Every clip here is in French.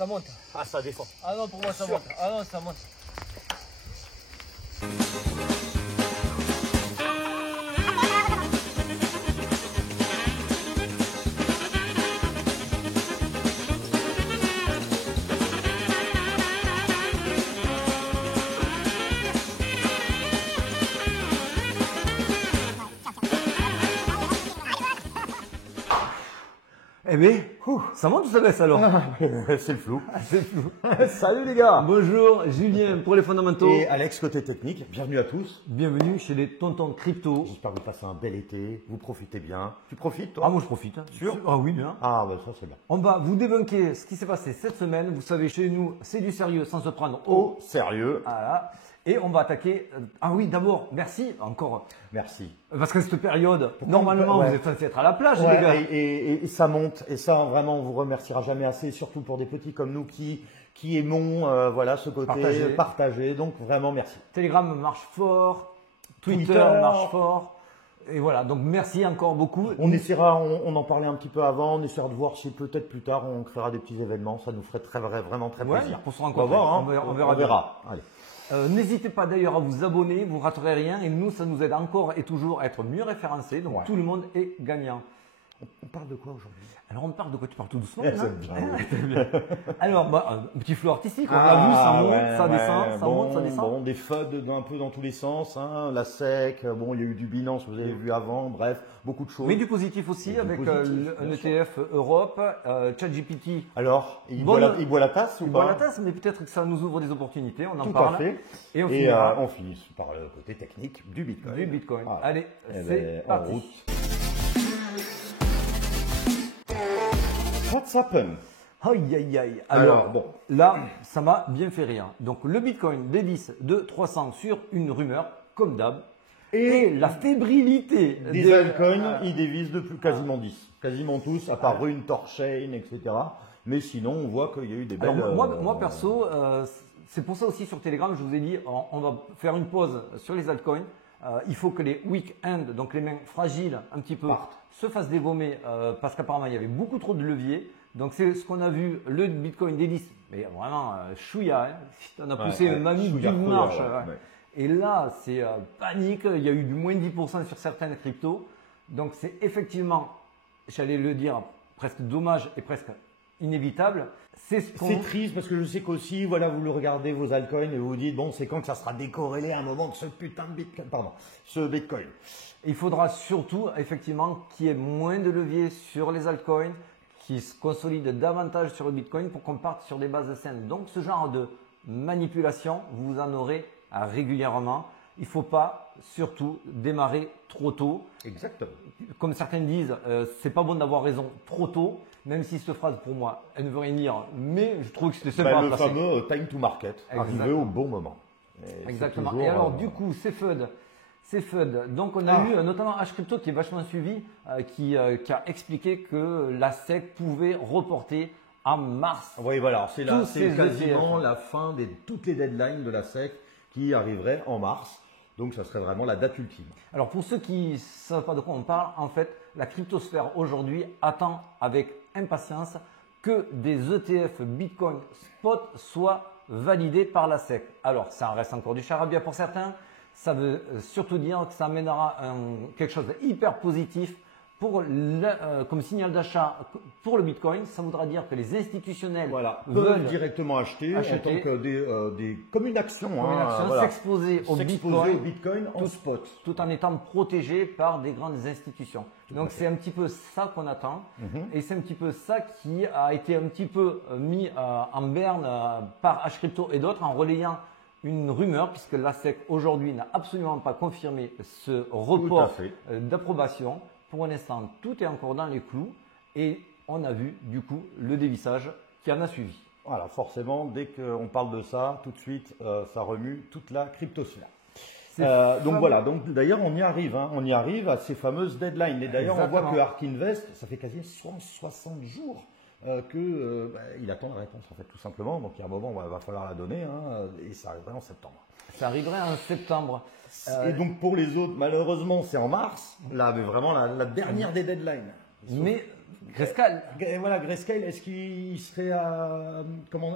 Ça monte. Ah, ça descend. Ah non, pour moi ça Sûr. monte. Ah non, ça monte. Eh bien, ça monte ou ça baisse alors? C'est le flou. C'est flou. Salut les gars. Bonjour Julien pour les fondamentaux. Et Alex, côté technique, bienvenue à tous. Bienvenue chez les tontons crypto. J'espère que vous passez un bel été, vous profitez bien. Tu profites toi? Ah moi je profite. Hein. Sûr? Ah oui bien. Ah bah ça c'est bien. On va vous débunker ce qui s'est passé cette semaine. Vous savez chez nous c'est du sérieux sans se prendre Oh, sérieux? Voilà. Et on va attaquer. Ah oui d'abord merci encore. Merci. Parce que cette période, normalement ouais. vous êtes censé être à la plage Ouais, les gars. et ça monte, et ça vraiment on vous remerciera jamais assez, surtout pour des petits comme nous qui aimons voilà ce côté partagé. Donc vraiment merci. Telegram marche fort, Twitter marche fort. Et voilà, donc merci encore beaucoup. On essaiera, on en parlait un petit peu avant, on essaiera de voir si peut-être plus tard on créera des petits événements, ça nous ferait vraiment très plaisir. Pour se rencontrer. On va voir, hein. On On verra. Allez. N'hésitez pas d'ailleurs à vous abonner, vous raterez rien et nous ça nous aide encore et toujours à être mieux référencés, donc tout le monde est gagnant. On parle de quoi aujourd'hui? Alors on parle de quoi? Tu parles tout doucement Bien. Alors un petit flow artistique, on l'a vu, ça monte, ça descend, ça monte, ça descend. Bon, des FUD un peu dans tous les sens, hein. La SEC, bon il y a eu du Binance, vous avez vu avant, bref, beaucoup de choses. Mais du positif aussi avec un ETF Europe, ChatGPT. Alors, il boit la tasse ou pas? Il boit la tasse, mais peut-être que ça nous ouvre des opportunités, on en parle. Tout à fait. Et on finit par le côté technique du Bitcoin. Voilà. Allez, c'est parti. En route. What's happened? Aïe aïe aïe. Alors bon, là, ça m'a bien fait rire. Donc le Bitcoin dévisse de 300 sur une rumeur, comme d'hab. Et la fébrilité des altcoins, ils dévisent de plus quasiment 10. Quasiment tous, à part Rune, Torchain, etc. Mais sinon, on voit qu'il y a eu des belles... Alors, moi perso, c'est pour ça aussi sur Telegram, je vous ai dit, on va faire une pause sur les altcoins. Il faut que les weak-end, donc les mains fragiles un petit peu, se fassent dégommer parce qu'apparemment il y avait beaucoup trop de leviers. Donc c'est ce qu'on a vu, le Bitcoin dévisse, mais vraiment chouïa, hein. On a poussé mamie d'une marche. Et là, c'est panique, il y a eu du moins 10% sur certaines cryptos. Donc c'est effectivement, j'allais le dire, presque dommage et presque inévitable. C'est triste parce que je sais qu'aussi, voilà, vous le regardez vos altcoins et vous vous dites, bon, c'est quand que ça sera décorrélé à un moment de ce putain de Bitcoin, ce Bitcoin. Il faudra surtout, effectivement, qu'il y ait moins de leviers sur les altcoins, qui se consolident davantage sur le Bitcoin pour qu'on parte sur des bases saines. Donc, ce genre de manipulation, vous en aurez régulièrement. Il ne faut pas, surtout, démarrer trop tôt. Exactement. Comme certains disent, c'est pas bon d'avoir raison trop tôt, même si cette phrase, pour moi, elle ne veut rien dire, mais je trouve que c'était sympa. Le fameux time to market, arrivé au bon moment. Exactement. Et alors, du coup, c'est FUD. Donc, on a eu notamment H-Crypto qui est vachement suivi, qui a expliqué que la SEC pouvait reporter en mars. Oui, voilà. C'est quasiment la fin de toutes les deadlines de la SEC qui arriveraient en mars. Donc, ça serait vraiment la date ultime. Alors, pour ceux qui ne savent pas de quoi on parle, en fait, la cryptosphère aujourd'hui attend avec impatience que des ETF Bitcoin spot soient validés par la SEC. Alors, ça reste encore du charabia pour certains. Ça veut surtout dire que ça amènera quelque chose d'hyper positif pour comme signal d'achat pour le Bitcoin. Ça voudra dire que les institutionnels peuvent directement acheter en tant que comme une action, s'exposer au Bitcoin en spot, tout en étant protégés par des grandes institutions. Donc c'est un petit peu ça qu'on attend et c'est un petit peu ça qui a été un petit peu mis en berne par H-Crypto et d'autres en relayant une rumeur, puisque la SEC aujourd'hui n'a absolument pas confirmé ce report d'approbation. Pour l'instant, tout est encore dans les clous et on a vu du coup le dévissage qui en a suivi. Voilà, forcément, dès qu'on parle de ça, tout de suite, ça remue toute la cryptosphère. Donc voilà, donc d'ailleurs on y arrive à ces fameuses deadlines. Et d'ailleurs on voit que Ark Invest, ça fait quasi 60 jours il attend la réponse en fait tout simplement. Donc il y a un moment où il va falloir la donner et ça arriverait en septembre. Ça arriverait en septembre. Et donc pour les autres, malheureusement c'est en mars. Là, mais vraiment la dernière des deadlines. Mais Grayscale. Voilà, Grayscale, est-ce qu'il serait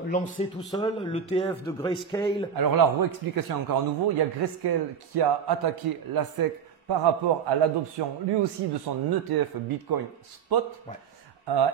lancé tout seul, l'ETF de Grayscale? Alors là, réexplication encore à nouveau. Il y a Grayscale qui a attaqué la SEC par rapport à l'adoption, lui aussi, de son ETF Bitcoin Spot. Ouais.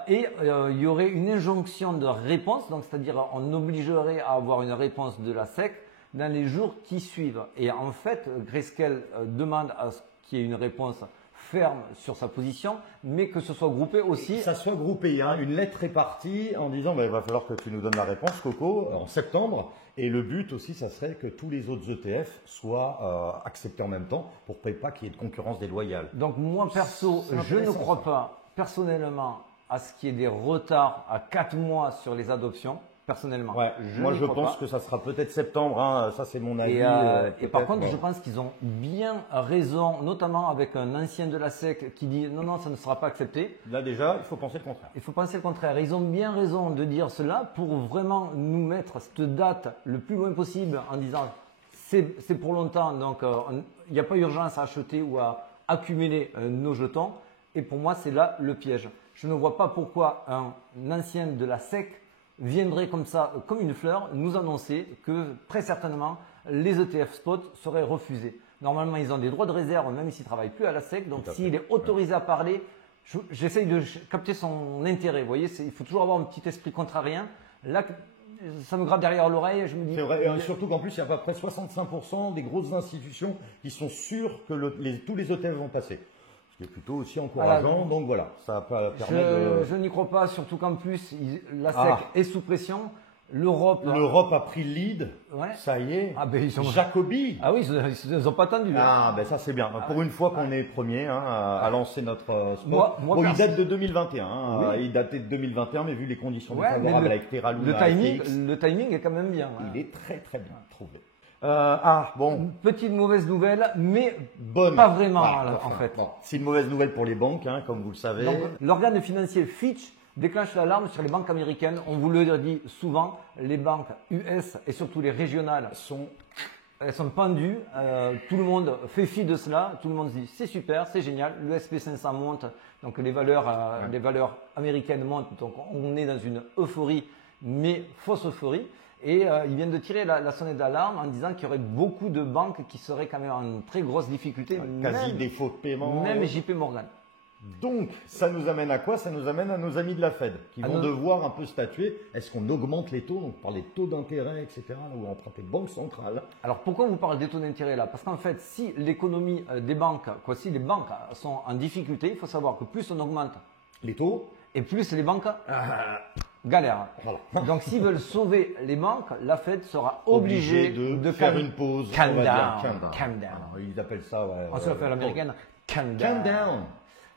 Il y aurait une injonction de réponse, donc c'est-à-dire on obligerait à avoir une réponse de la SEC dans les jours qui suivent. Et en fait, Grayscale demande à ce qu'il y ait une réponse ferme sur sa position, mais que ce soit groupé aussi. Que ça soit groupé, hein, une lettre est partie en disant il va falloir que tu nous donnes la réponse, Coco, en septembre. Et le but aussi, ça serait que tous les autres ETF soient acceptés en même temps pour pas qu'il y ait de concurrence déloyale. Donc moi perso, je ne crois pas personnellement à ce qu'il y ait des retards à 4 mois sur les adoptions. Personnellement, ouais, moi je pense que ça sera peut-être septembre, hein, ça c'est mon avis. Et par contre, je pense qu'ils ont bien raison, notamment avec un ancien de la SEC qui dit non, ça ne sera pas accepté. Là déjà, il faut penser le contraire. Il faut penser le contraire. Ils ont bien raison de dire cela pour vraiment nous mettre cette date le plus loin possible en disant c'est pour longtemps, donc il n'y a pas urgence à acheter ou à accumuler nos jetons. Et pour moi, c'est là le piège. Je ne vois pas pourquoi un ancien de la SEC viendrait comme ça, comme une fleur, nous annoncer que très certainement les ETF spot seraient refusés. Normalement, ils ont des droits de réserve, même s'ils ne travaillent plus à la SEC. Donc, s'il est autorisé à parler, j'essaye de capter son intérêt. Vous voyez, il faut toujours avoir un petit esprit contrarien. Là, ça me gratte derrière l'oreille. Je me dis. C'est vrai, et surtout qu'en plus, il y a à peu près 65% des grosses institutions qui sont sûres que tous les ETF vont passer. Ce qui est plutôt aussi encourageant. Voilà. Donc voilà, ça permet de. Je n'y crois pas, surtout qu'en plus, la SEC est sous pression. L'Europe a pris le lead. Ouais. Ça y est. Ah ben, Jacobi. Ah oui, ils n'ont pas attendu. Ah ben ça c'est bien. Pour une fois qu'on est premier à lancer notre sport. Il date de 2021. Oui. Il datait de 2021, mais vu les conditions défavorables avec Terra Luna, le timing est quand même bien. Il est très très bien trouvé. Une petite mauvaise nouvelle, mais bonne. Pas vraiment en fait. Bon. C'est une mauvaise nouvelle pour les banques, hein, comme vous le savez. L'organe financier Fitch déclenche l'alarme sur les banques américaines. On vous le dit souvent, les banques US et surtout les régionales elles sont pendues. Tout le monde fait fi de cela. Tout le monde se dit c'est super, c'est génial. Le SP500 monte, donc les valeurs américaines montent. Donc on est dans une euphorie, mais fausse euphorie. Et ils viennent de tirer la sonnette d'alarme en disant qu'il y aurait beaucoup de banques qui seraient quand même en très grosse difficulté. Quasi défaut de paiement. Même JP Morgan. Donc, ça nous amène à quoi? Ça nous amène à nos amis de la Fed qui vont devoir un peu statuer. Est-ce qu'on augmente les taux? Donc, on parle des taux d'intérêt, etc. Ou on emprunter banque centrale. Alors, pourquoi on vous parle des taux d'intérêt là? Parce qu'en fait, si l'économie des banques, si les banques sont en difficulté, il faut savoir que plus on augmente les taux et plus les banques galèrent. Voilà. Donc, s'ils veulent sauver les banques, la Fed sera obligée de faire une pause. Calm down. Alors, ils appellent ça. On se l'appelle à l'américaine. Calm down.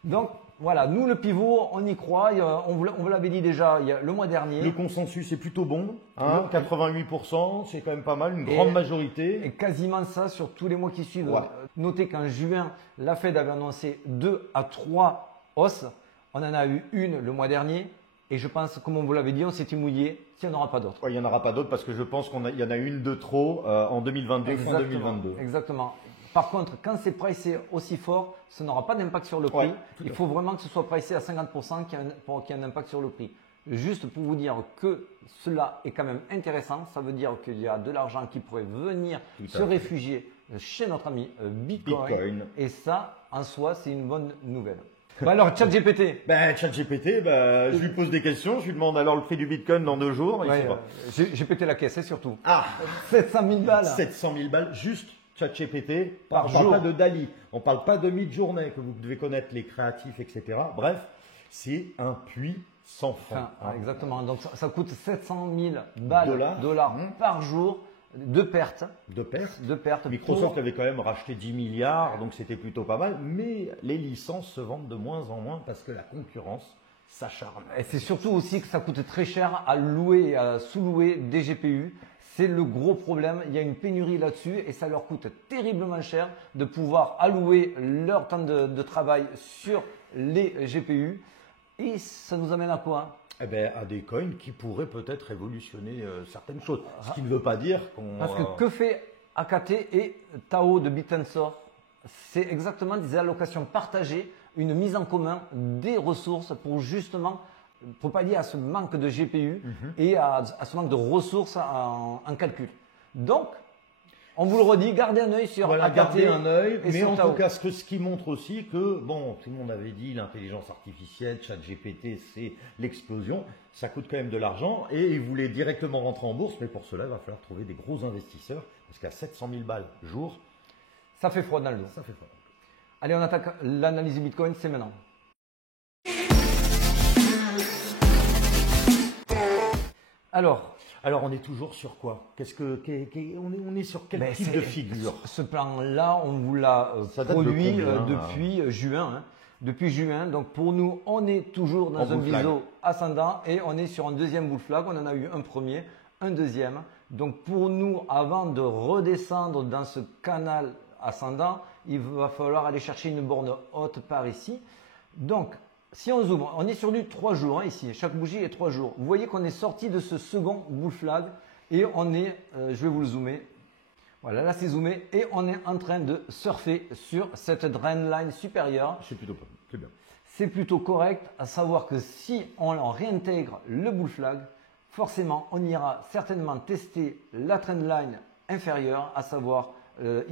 Donc, voilà, nous, le pivot, on y croit. On vous l'avait dit déjà le mois dernier. Le consensus est plutôt bon. 88%, c'est quand même pas mal, une grande majorité. Et quasiment ça sur tous les mois qui suivent. Ouais. Notez qu'en juin, la Fed avait annoncé 2 à 3 hausses. On en a eu une le mois dernier. Et je pense, comme on vous l'avait dit, on s'était mouillé. S'il n'y en aura pas d'autres. Ouais, il n'y en aura pas d'autres parce que je pense qu'il y en a une de trop en 2022, fin 2022. Exactement. Par contre, quand c'est pricé aussi fort, ça n'aura pas d'impact sur le prix. Il faut vraiment que ce soit pricé à 50% pour qu'il y ait un impact sur le prix. Juste pour vous dire que cela est quand même intéressant, ça veut dire qu'il y a de l'argent qui pourrait venir se réfugier chez notre ami Bitcoin. Et ça, en soi, c'est une bonne nouvelle. Alors, ChatGPT. ChatGPT, je lui pose des questions, je lui demande alors le prix du Bitcoin dans 2 jours. J'ai pété la caisse, surtout. 700 000 balles. 700 000 balles, juste ChatGPT par jour. On ne parle pas de Dali, on ne parle pas de Midjourney que vous devez connaître, les créatifs, etc. Bref, c'est un puits sans fin. Exactement. Donc ça coûte 700 000 dollars par jour de pertes. Microsoft avait quand même racheté 10 milliards, donc c'était plutôt pas mal. Mais les licences se vendent de moins en moins parce que la concurrence s'acharne. Et c'est surtout aussi que ça coûte très cher à louer et à sous-louer des GPU. C'est le gros problème, il y a une pénurie là-dessus et ça leur coûte terriblement cher de pouvoir allouer leur temps de travail sur les GPU. Et ça nous amène à quoi? À des coins qui pourraient peut-être révolutionner certaines choses. Ce qui ne veut pas dire qu'on... Parce que fait AKT et Tao de Bit&Sor? C'est exactement des allocations partagées une mise en commun des ressources pour justement pour pallier à ce manque de GPU et à ce manque de ressources en calcul. Donc, on vous le redit, gardez un œil sur voilà, AKT gardez un œil, et mais sur en Tao. tout cas, ce qui montre aussi que, bon, tout le monde avait dit l'intelligence artificielle, ChatGPT, c'est l'explosion. Ça coûte quand même de l'argent et ils voulaient directement rentrer en bourse, mais pour cela, il va falloir trouver des gros investisseurs parce qu'à 700 000 balles jour, Ça fait froid dans le dos. ça fait fort. Allez, on attaque l'analyse du Bitcoin, c'est maintenant. Alors, on est toujours sur quoi? On est sur quel type de figure? Ce plan-là, on vous l'a Ça date de produit combien, depuis juin. Depuis juin, donc pour nous, on est toujours dans un bull flag. biseau ascendant et on est sur un deuxième bull flag. On en a eu un premier, un deuxième. Donc pour nous, avant de redescendre dans ce canal ascendant, il va falloir aller chercher une borne haute par ici. Donc, si on zoome, on est sur du 3 jours ici. Chaque bougie est 3 jours. Vous voyez qu'on est sorti de ce second bull flag et on est, je vais vous le zoomer. Voilà, là c'est zoomé et on est en train de surfer sur cette trendline supérieure. C'est plutôt pas, c'est bien. C'est plutôt correct, à savoir que si on réintègre le bull flag, forcément on ira certainement tester la trendline inférieure, à savoir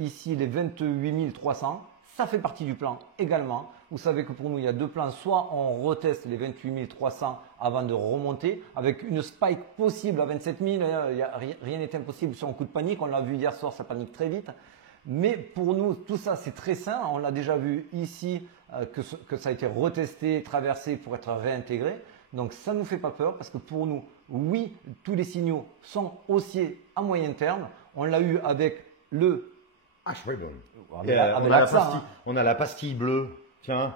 ici les 28 300. Ça fait partie du plan également. Vous savez que pour nous, il y a deux plans. Soit on reteste les 28 300 avant de remonter avec une spike possible à 27 000. Rien n'est impossible sur un coup de panique. On l'a vu hier soir, ça panique très vite. Mais pour nous, tout ça, c'est très sain. On l'a déjà vu ici que ça a été retesté, traversé pour être réintégré. Donc ça ne nous fait pas peur parce que pour nous, oui, tous les signaux sont haussiers à moyen terme. On l'a eu avec le Ashwebon. on a la pastille bleue. Tiens,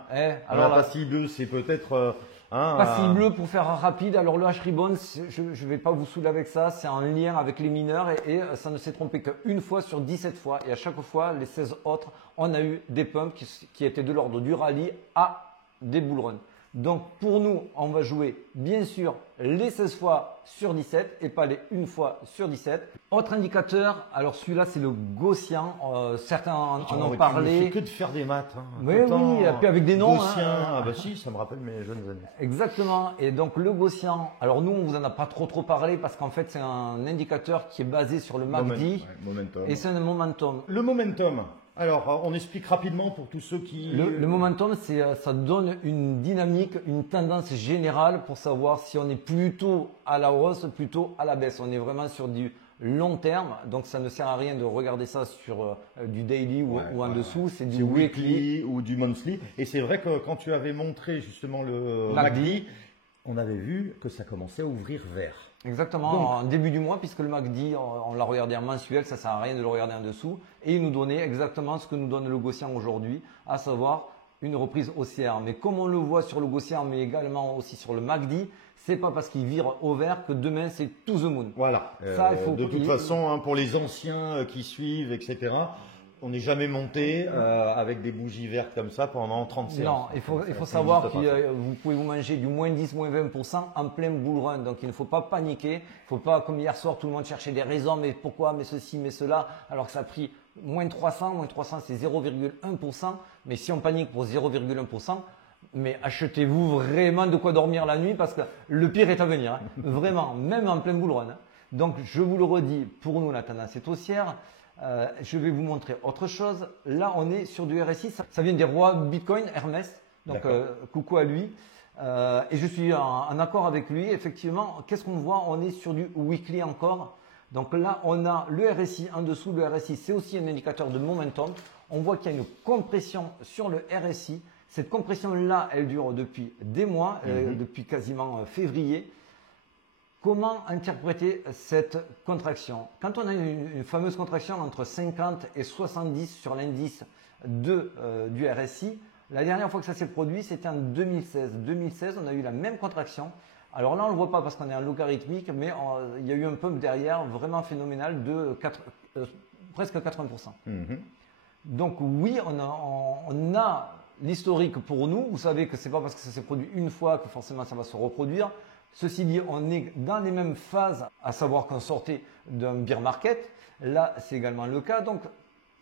alors la pastille bleue, c'est peut-être pastille bleue pour faire rapide. Alors le H-Ribbon, je ne vais pas vous saouler avec ça, c'est en lien avec les mineurs et ça ne s'est trompé qu'une fois sur 17 fois. Et à chaque fois, les 16 autres, on a eu des pumps qui étaient de l'ordre du rallye à des bull runs. Donc pour nous, on va jouer bien sûr les 16 fois sur 17 et pas les 1 fois sur 17. Autre indicateur, alors celui-là c'est le Gaussien, certains en ont parlé. Tu ne fais que de faire des maths. Hein. Oui, et puis avec des noms. Gaussien, ah bah si, ça me rappelle mes jeunes années. Exactement, et donc le Gaussien, alors nous on vous en a pas trop parlé parce qu'en fait c'est un indicateur qui est basé sur le MACD Momentum. et c'est un momentum. Le momentum. Alors, on explique rapidement pour tous ceux qui... Le momentum, ça donne une dynamique, une tendance générale pour savoir si on est plutôt à la hausse, plutôt à la baisse. On est vraiment sur du long terme, donc ça ne sert à rien de regarder ça sur du daily ou en dessous, c'est du weekly ou du monthly. Et c'est vrai que quand tu avais montré justement le MACD, on avait vu que ça commençait à ouvrir vert. Exactement, donc, en début du mois, puisque le MACD, on l'a regardé en mensuel, ça ne sert à rien de le regarder en dessous. Et il nous donnait exactement ce que nous donne le Gaussien aujourd'hui, à savoir une reprise haussière. Mais comme on le voit sur le Gaussien, mais également aussi sur le MACD, c'est pas parce qu'il vire au vert que demain c'est to the moon. Voilà, ça, il faut de toute façon, pour les anciens qui suivent, etc., on n'est jamais monté avec des bougies vertes comme ça pendant 30 séances. Non, il faut savoir que vous pouvez vous manger du moins 10, moins 20% en plein bull run. Donc il ne faut pas paniquer. Il ne faut pas, comme hier soir, tout le monde cherchait des raisons. Mais pourquoi, mais ceci, mais cela. Alors que ça a pris moins 300 c'est 0,1%. Mais si on panique pour 0,1%, mais achetez-vous vraiment de quoi dormir la nuit parce que le pire est à venir. Hein. Vraiment, même en plein bull run. Hein. Donc je vous le redis, pour nous la tendance est haussière. Je vais vous montrer autre chose. Là, on est sur du RSI. Ça vient des rois Bitcoin, Hermès. Donc, coucou à lui. Et je suis en accord avec lui. Effectivement, qu'est-ce qu'on voit? On est sur du weekly encore. Donc là, on a le RSI en dessous. Le RSI, c'est aussi un indicateur de momentum. On voit qu'il y a une compression sur le RSI. Cette compression-là, elle dure depuis des mois, depuis quasiment février. Comment interpréter cette contraction? Quand on a une fameuse contraction entre 50 et 70 sur l'indice du RSI, la dernière fois que ça s'est produit, c'était en 2016. 2016, on a eu la même contraction. Alors là, on ne le voit pas parce qu'on est en logarithmique, mais il y a eu un pump derrière vraiment phénoménal de presque 80%. Donc oui, on a l'historique pour nous. Vous savez que ce n'est pas parce que ça s'est produit une fois que forcément ça va se reproduire. Ceci dit, on est dans les mêmes phases, à savoir qu'on sortait d'un bear market. Là, c'est également le cas. Donc,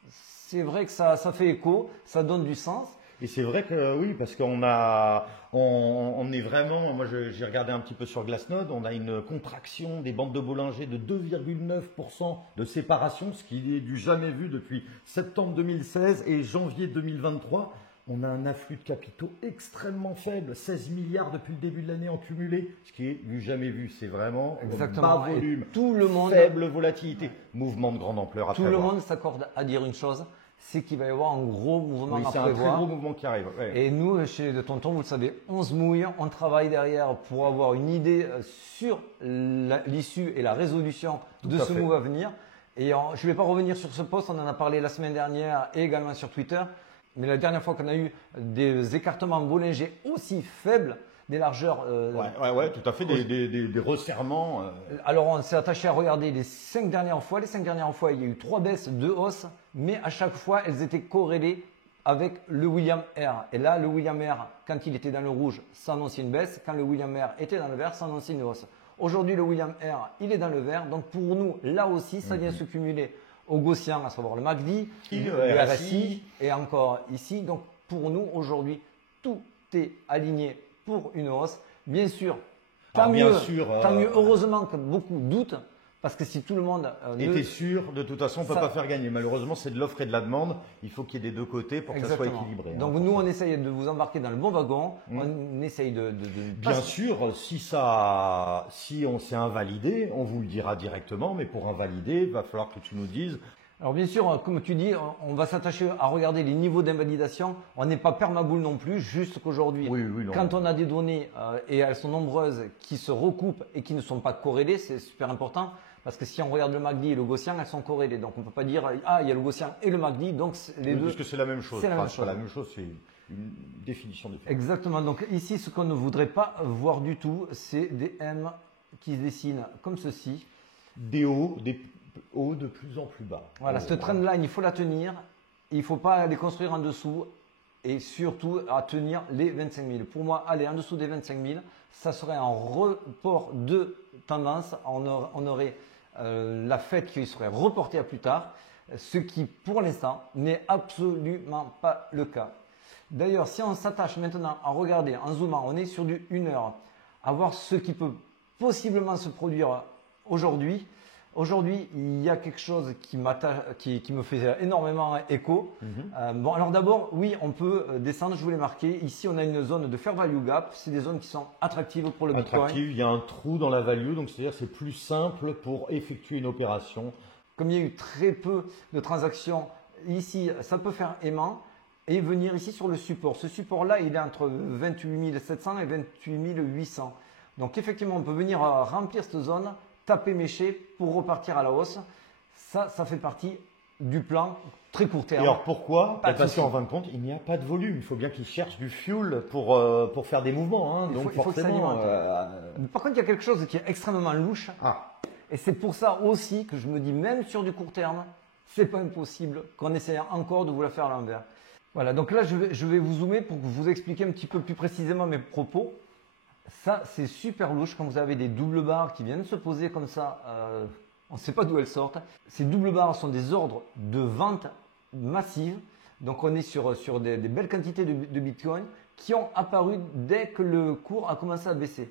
c'est vrai que ça fait écho, ça donne du sens. Et c'est vrai que oui, parce on est vraiment, moi j'ai regardé un petit peu sur Glassnode, on a une contraction des bandes de Bollinger de 2,9% de séparation, ce qui est du jamais vu depuis septembre 2016 et janvier 2023. On a un afflux de capitaux extrêmement faible, 16 milliards depuis le début de l'année en cumulé, ce qui est du jamais vu. C'est vraiment bas volume, tout le monde, faible volatilité, mouvement de grande ampleur à prévoir. Tout le monde s'accorde à dire une chose, c'est qu'il va y avoir un gros mouvement à prévoir. C'est un très gros mouvement qui arrive. Ouais. Et nous, chez De Tonton, vous le savez, on se mouille, on travaille derrière pour avoir une idée sur l'issue et la résolution de ce move à venir. Et je ne vais pas revenir sur ce post, on en a parlé la semaine dernière et également sur Twitter. Mais la dernière fois qu'on a eu des écartements Bollinger aussi faibles, des largeurs… Ouais, tout à fait, des resserrements. Alors, on s'est attaché à regarder les 5 dernières fois. Les 5 dernières fois, il y a eu 3 baisses, 2 hausses, mais à chaque fois, elles étaient corrélées avec le William R. Et là, le William R, quand il était dans le rouge, ça annonçait une baisse. Quand le William R était dans le vert, ça annonçait une hausse. Aujourd'hui, le William R, il est dans le vert. Donc, pour nous, là aussi, ça vient se cumuler au gaussien, à savoir le MACD, le RSI et encore ici. Donc pour nous aujourd'hui, tout est aligné pour une hausse. Bien sûr, tant mieux, heureusement que beaucoup doutent, parce que si tout le monde était sûr, de toute façon, on ne peut pas faire gagner. Malheureusement, c'est de l'offre et de la demande. Il faut qu'il y ait des deux côtés pour que ça soit équilibré. Donc nous, on essaye de vous embarquer dans le bon wagon. On essaye Bien sûr, si on s'est invalidé, on vous le dira directement. Mais pour invalider, il va falloir que tu nous dises. Alors bien sûr, comme tu dis, on va s'attacher à regarder les niveaux d'invalidation. On n'est pas permaboule non plus, juste qu'aujourd'hui, quand on a des données, et elles sont nombreuses, qui se recoupent et qui ne sont pas corrélées, c'est super important. Parce que si on regarde le MACD et le gaussien, elles sont corrélées. Donc on ne peut pas dire, il y a le gaussien et le MACD, donc les deux… Parce que c'est la même chose. C'est la même chose. Pas la même chose, c'est une définition différente. Exactement. Donc ici, ce qu'on ne voudrait pas voir du tout, c'est des M qui se dessinent comme ceci. Des hauts de plus en plus bas. Voilà, cette trendline, il faut la tenir. Il ne faut pas les construire en dessous. Et surtout, à tenir les 25 000. Pour moi, aller en dessous des 25 000, ça serait un report de tendance. On aurait la fête qui serait reportée à plus tard, ce qui pour l'instant n'est absolument pas le cas. D'ailleurs, si on s'attache maintenant à regarder en zoomant, on est sur du 1 heure, à voir ce qui peut possiblement se produire aujourd'hui. Aujourd'hui, il y a quelque chose qui me fait énormément écho. Bon, alors d'abord, oui, on peut descendre, je vous l'ai marqué. Ici, on a une zone de fair value gap. C'est des zones qui sont attractives pour le Bitcoin. Il y a un trou dans la value, donc c'est-à-dire c'est plus simple pour effectuer une opération. Comme il y a eu très peu de transactions ici, ça peut faire aimant et venir ici sur le support. Ce support-là, il est entre 28 700 et 28 800. Donc effectivement, on peut venir remplir cette zone, taper méché pour repartir à la hausse. Ça fait partie du plan très court terme. Et alors pourquoi? Parce qu'en fin de compte, il n'y a pas de volume. Il faut bien qu'ils cherchent du fuel pour faire des mouvements. Donc forcément. Par contre, il y a quelque chose qui est extrêmement louche. Et c'est pour ça aussi que je me dis, même sur du court terme, c'est pas impossible qu'on essaye encore de vous la faire à l'envers. Voilà, donc là, je vais vous zoomer pour vous expliquer un petit peu plus précisément mes propos. Ça, c'est super louche quand vous avez des doubles barres qui viennent se poser comme ça. On ne sait pas d'où elles sortent. Ces doubles barres sont des ordres de vente massive. Donc, on est sur des belles quantités de Bitcoin qui ont apparu dès que le cours a commencé à baisser.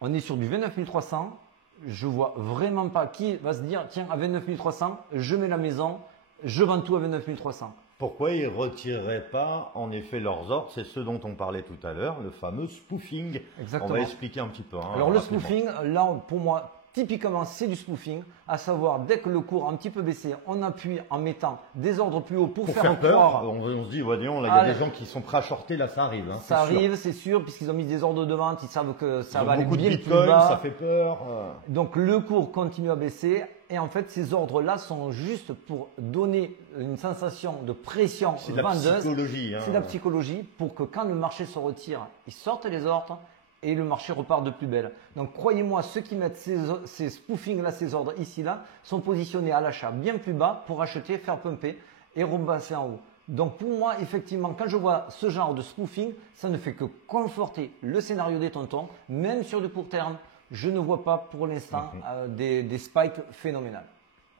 On est sur du 29 300. Je vois vraiment pas qui va se dire, tiens, à 29 300, je mets la maison, je vends tout à 29 300. Pourquoi ils ne retireraient pas en effet leurs ordres? C'est ce dont on parlait tout à l'heure, le fameux spoofing. Exactement. On va expliquer un petit peu. Alors le spoofing, là pour moi, typiquement c'est du spoofing, à savoir dès que le cours a un petit peu baissé, on appuie en mettant des ordres plus hauts pour faire peur. On se dit, voyons, là il y a des gens qui sont prêts à shorter, là ça arrive. Ça arrive, c'est sûr, puisqu'ils ont mis des ordres de vente, ils savent que ça va aller beaucoup bien de Bitcoin, plus bas. Ça fait peur. Donc le cours continue à baisser. Et en fait, ces ordres-là sont juste pour donner une sensation de pression vendeuse. C'est de la psychologie. C'est de la psychologie pour que quand le marché se retire, ils sortent les ordres et le marché repart de plus belle. Donc croyez-moi, ceux qui mettent ces spoofings-là, ces ordres ici-là, sont positionnés à l'achat bien plus bas pour acheter, faire pumper et repasser en haut. Donc pour moi, effectivement, quand je vois ce genre de spoofing, ça ne fait que conforter le scénario des tontons, même sur du court terme. Je ne vois pas pour l'instant des spikes phénoménales.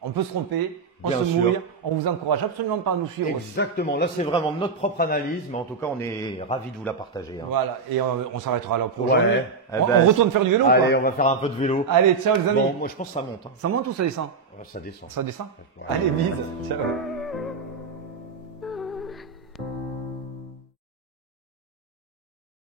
On peut se tromper, on Bien se sûr. mouille, on vous encourage absolument pas à nous suivre. Exactement, là c'est vraiment notre propre analyse, mais en tout cas on est ravis de vous la partager. Hein. Voilà, et on s'arrêtera là pour Ouais, aujourd'hui. ben, On retourne faire du vélo Allez, quoi. on va faire un peu de vélo. Allez, ciao les amis. Bon, moi je pense que ça monte. Hein. Ça monte ou ça descend? Ça descend. Ça descend. Ouais. Allez, mise. Ciao.